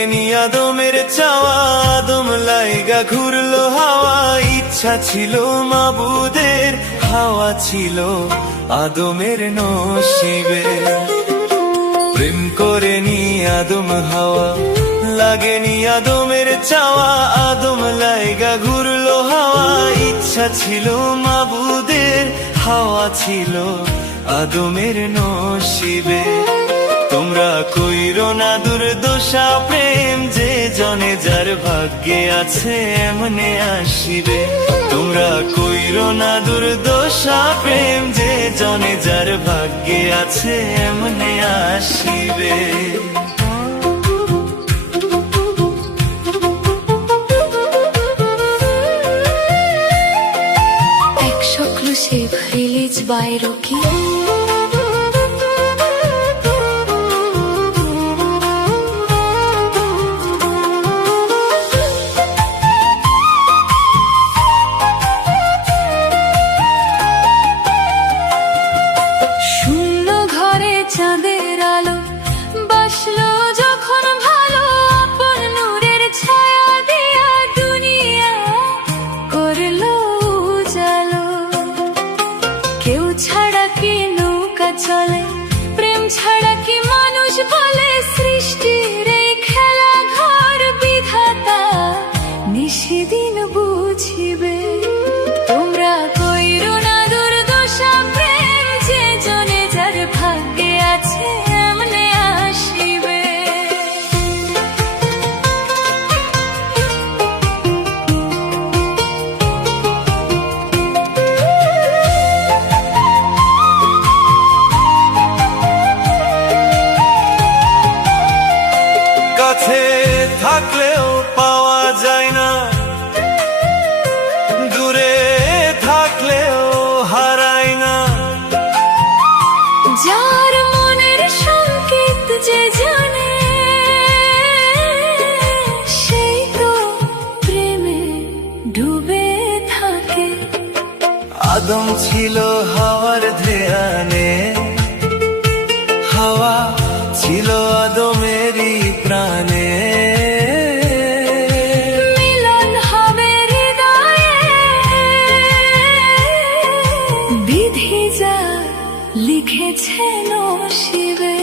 লাগেনি আদমের চাওয়া, আদম লাইগা ঘুরলো হাওয়া। ইচ্ছা ছিল মাবুদের, হাওয়া ছিল আদমের নসিবে। প্রেম করেনি আদম হাওয়া, লাগেনি আদমের চাওয়া, আদম লাইগা ঘুরলো হাওয়া। ইচ্ছা ছিল মাবুদের, হাওয়া ছিল আদমের নসিবে। তোমরা কইরো না দুর্দশা প্রেম, যে জনে যার ভাগ্যে আছে এমনে আসিবে। তোমরা কইরো না দুর্দশা প্রেম, যে জনে যার ভাগ্যে আছে এমনে আসিবে। Exclusive release by Rocky. শূন্য ঘরে চাঁদের আলো বাসলো যখন ভালো, আপন নূরের ছায়া দিয়া দুনিয়া করলো উজালো। কেউ ছাড়া কি নৌকা চলে, প্রেম ছাড়া কি মানুষ বলে। সৃষ্টির এই খেলা ঘর বিধাতা নিশিদিন বুঝিবে। তোমরা কইরো না দুর্দশা প্রেম, যে জনে যার ভাগ্যে আছে এমনে আসিবে। কাছে থাকলেও পাওয়া যায় না, দূরে থাকলেও হারায় না। যার মনের সংকেত যে জানে, সেই তো প্রেমে ডুবে থাকে। আদম ছিল হাওয়ার ধ্যানে, হাওয়া ছিল আদমেরই প্রাণে। মিলন হবে হৃদয়ে, বিধি যা লিখেছে নসিবে।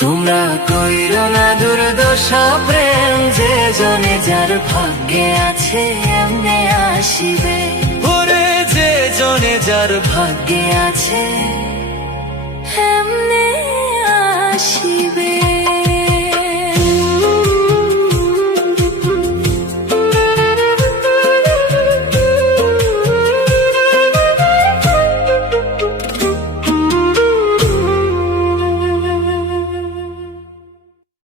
তোমরা কইরো না দুর্দশা প্রেম, যে জনে যার ভাগ্যে আছে এমনে আসিবে। ওরে যে জনে যার ভাগ্যে আছে এমনে আসিবে।